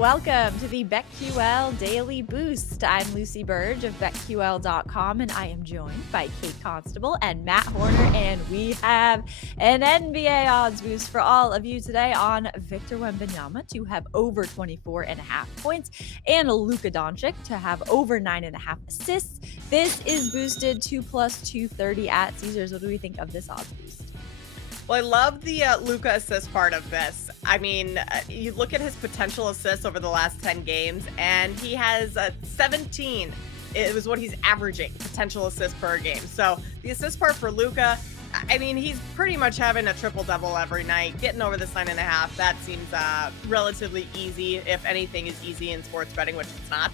welcome to the BetQL Daily Boost. I'm Lucy Burge of BetQL.com, and I am joined by Kate Constable and Matt Horner, and we have an NBA odds boost for all of you today on Victor Wembanyama to have over 24.5 points and Luka Doncic to have over 9.5 assists. This is boosted to plus 230 at Caesars. What do we think of this odds boost? Well, I love the Luka assist part of this. I mean, you look at his potential assists over the last 10 games, and he has 17. It was what he's averaging, potential assists per game. So the assist part for Luka, I mean, he's pretty much having a triple-double every night, getting over this 9.5. That seems relatively easy, if anything is easy in sports betting, which it's not.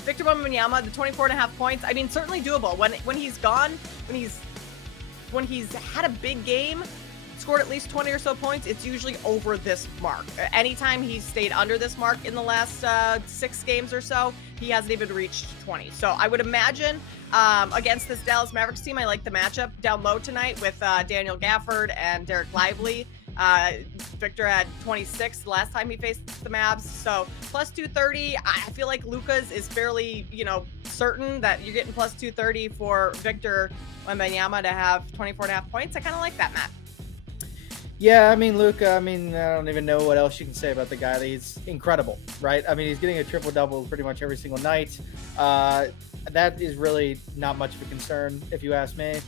Victor Wembanyama, the 24.5 points, I mean, certainly doable. When he's gone, when he's had a big game, scored at least 20 or so points, it's usually over this mark. Anytime he's stayed under this mark in the last 6 games or so, he hasn't even reached 20. So I would imagine against this Dallas Mavericks team, I like the matchup down low tonight with Daniel Gafford and Derek Lively. Victor had 26 the last time he faced the Mavs. So plus 230, I feel like Luka's is fairly, certain that you're getting plus 230 for Victor Wembanyama to have 24.5 points. I kind of like that, Matt. Yeah, I mean, Luka, I don't even know what else you can say about the guy. He's incredible, right? I mean, he's getting a triple-double pretty much every single night. That is really not much of a concern, if you ask me.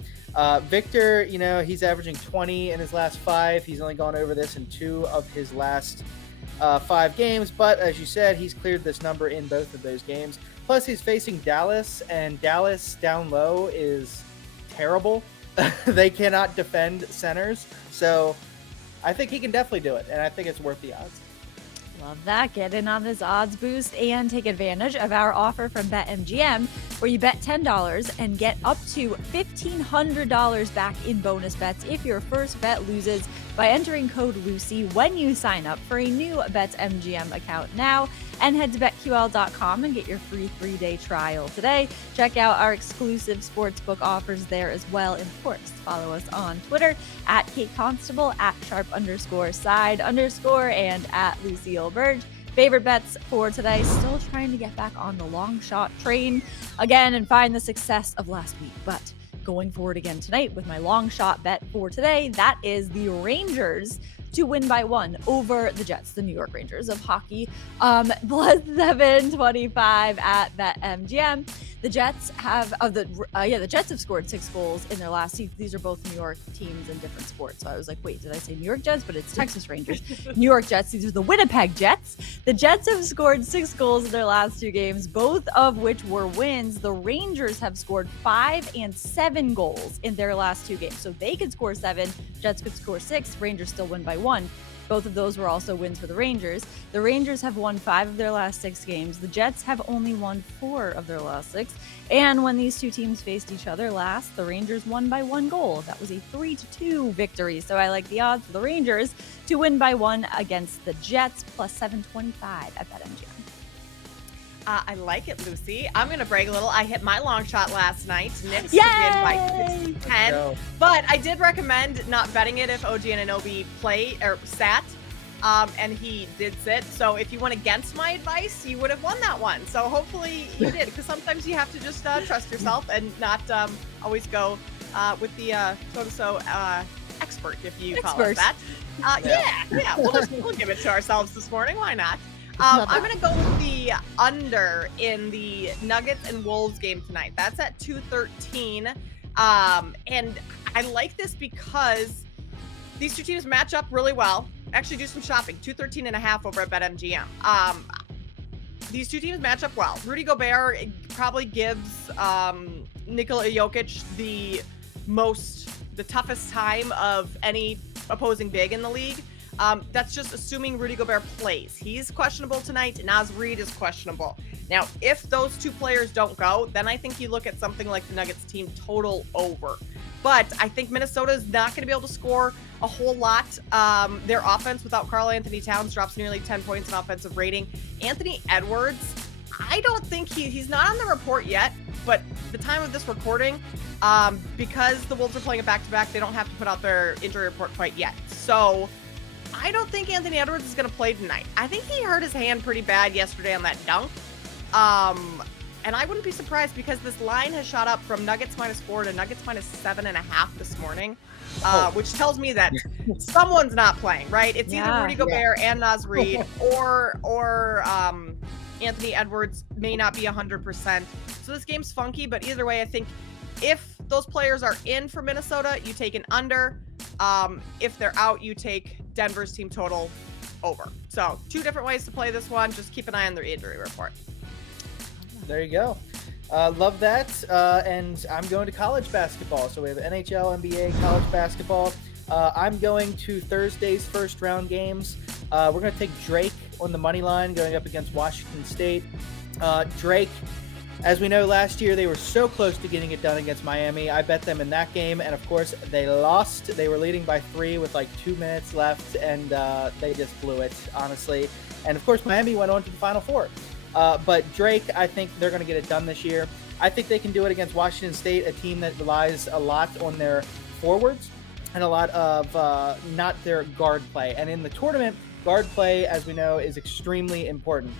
Victor, he's averaging 20 in his last 5. He's only gone over this in 2 of his last 5 games. But as you said, he's cleared this number in both of those games. Plus, he's facing Dallas, and Dallas down low is terrible. They cannot defend centers. So I think he can definitely do it, and I think it's worth the odds. Love that. Get in on this odds boost and take advantage of our offer from BetMGM, where you bet $10 and get up to $1,500 back in bonus bets if your first bet loses by entering code Lucy when you sign up for a new BetMGM account now. And head to BetQL.com and get your free 3-day trial today. Check out our exclusive sportsbook offers there as well. And of course, follow us on Twitter at Kate Constable, at @sharp_side_, and at Lucille Burge. Favorite bets for today, still trying to get back on the long shot train again and find the success of last week. But going forward again tonight with my long shot bet for today, that is the Rangers to win by 1 over the Jets, the New York Rangers of hockey, plus 725 at BetMGM. The Jets the Jets have scored 6 goals in their last season. These are both New York teams in different sports. So I was like, wait, did I say New York Jets? But it's Texas Rangers. New York Jets. These are the Winnipeg Jets. The Jets have scored 6 goals in their last 2 games, both of which were wins. The Rangers have scored 5 and 7 goals in their last 2 games. So they could score 7, Jets could score 6, Rangers still win by 1. Both of those were also wins for the Rangers. The Rangers have won 5 of their last 6 games. The Jets have only won 4 of their last 6. And when these two teams faced each other last, the Rangers won by 1 goal. That was a 3-2 victory. So I like the odds for the Rangers to win by 1 against the Jets, plus 725 at BetMGM. I like it, Lucy. I'm going to brag a little. I hit my long shot last night. Knicks Yay! win by 10. But I did recommend not betting it if OG Anunoby sat. And he did sit. So if you went against my advice, you would have won that one. So hopefully you did, because sometimes you have to just trust yourself and not always go with the so-and-so expert, if you call it that. Yeah. We'll give it to ourselves this morning. Why not? I'm going to go with the under in the Nuggets and Wolves game tonight. That's at 213. And I like this because these two teams match up really well. Actually, do some shopping. 213.5 over at BetMGM. These two teams match up well. Rudy Gobert probably gives Nikola Jokic the toughest time of any opposing big in the league. That's just assuming Rudy Gobert plays. He's questionable tonight. Naz Reid is questionable. Now, if those 2 players don't go, then I think you look at something like the Nuggets team total over. But I think Minnesota is not going to be able to score a whole lot. Their offense without Karl-Anthony Towns drops nearly 10 points in offensive rating. Anthony Edwards, I don't think he's not on the report yet, but the time of this recording, because the Wolves are playing a back-to-back, they don't have to put out their injury report quite yet. So I don't think Anthony Edwards is going to play tonight. I think he hurt his hand pretty bad yesterday on that dunk. And I wouldn't be surprised because this line has shot up from Nuggets -4 to Nuggets -7.5 this morning, which tells me that someone's not playing, right? It's either Rudy Gobert and Naz Reid, or Anthony Edwards may not be 100%. So this game's funky, but either way, I think if those players are in for Minnesota, you take an under. If they're out, you take Denver's team total over. So 2 different ways to play this one. Just keep an eye on their injury report. There you go. Love that. And I'm going to college basketball. So we have NHL, NBA, college basketball. I'm going to Thursday's first round games. We're going to take Drake on the money line going up against Washington State. Drake, as we know, last year they were so close to getting it done against Miami. I bet them in that game, and of course they lost. They were leading by 3 with like 2 minutes left, and they just blew it, honestly. And of course Miami went on to the Final Four. But Drake, I think they're going to get it done this year. I think they can do it against Washington State, a team that relies a lot on their forwards and a lot of not their guard play. And in the tournament, guard play, as we know, is extremely important.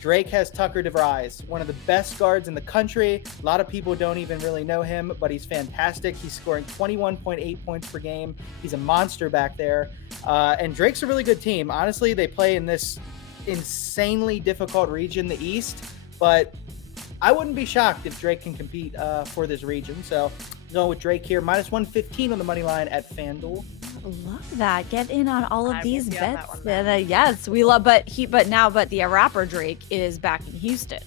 Drake has Tucker DeVries, one of the best guards in the country. A lot of people don't even really know him, but he's fantastic. He's scoring 21.8 points per game. He's a monster back there. And Drake's a really good team. Honestly, they play in this insanely difficult region, the East, but I wouldn't be shocked if Drake can compete for this region. So going with Drake here, -115 on the money line at FanDuel. Love that. Get in on all of these with you on bets. that one, Yes, we love. But the rapper Drake is back in Houston,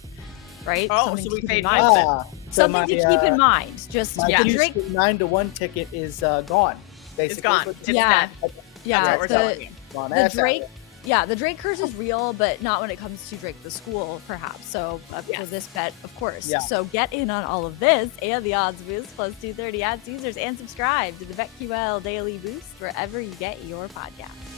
right? Oh, Something so to we keep fade in mind. Houston. Something to keep in mind. Just My Drake. Houston 9-1 ticket is gone. Basically, It's gone. It's Yeah. dead. Yeah, That's what we're telling you. Gone. the That's Drake. out. Yeah, the Drake curse is real, but not when it comes to Drake the school, perhaps. So for Yes. this bet, of course. Yeah. So get in on all of this and the odds boost +230 odds users, and subscribe to the BetQL Daily Boost wherever you get your podcasts.